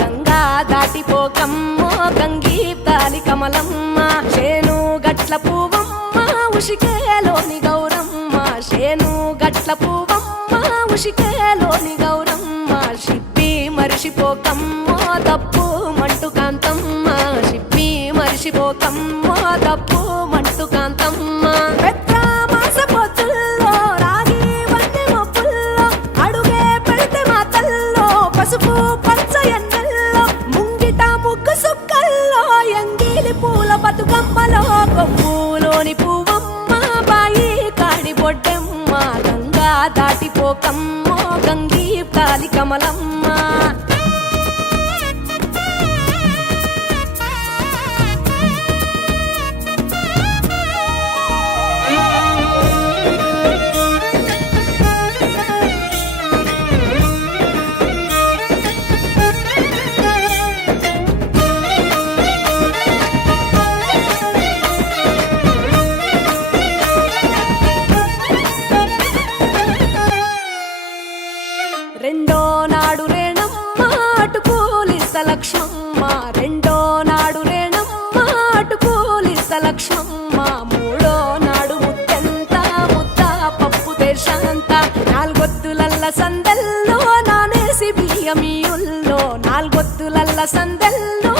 గంగా దాటిపోకమ్మో గంగీతాలి కమలమ్మ శేను గట్ల పువ్వమ్మ ఉషికేలోని గౌరమ్మ శేను గట్ల పువ్వమ్మ ఉషికేలోని గౌరమ్మ షిప్పి మరిషిపోకమ్మో తప్పు మంటు కాంతమ్మ షిప్పి మరిషిపోకమ్మో తప్పు మంటు కాంతమ్మ పసుపు పచ్చ ఎన్నెల్లో ముంగిట ముగ్గు సుక్కల్లో ఎంగిలి పూల బతుకమ్మలో కొమ్ములోని పువ్వమ్మ బాయి కాడి బొడ్డెమ్మ గంగా దాటిపోకమ్మో గంగీ తాలి కమలమ్మ రెండో నాడు రేణమ్మ అటుకూలిస్త లక్ష్మమ్మ రెండో నాడు రేణమ్మ అటుకూలిస్త లక్ష్మమ్మ మూడో నాడు ముత్తెంత ముద్ద పప్పు దేశంత నాలుగొత్తులల్ల సందెల్లో నానేసి బియ్యమియుల్లో నాలుగొత్తులల్ల సందెల్లో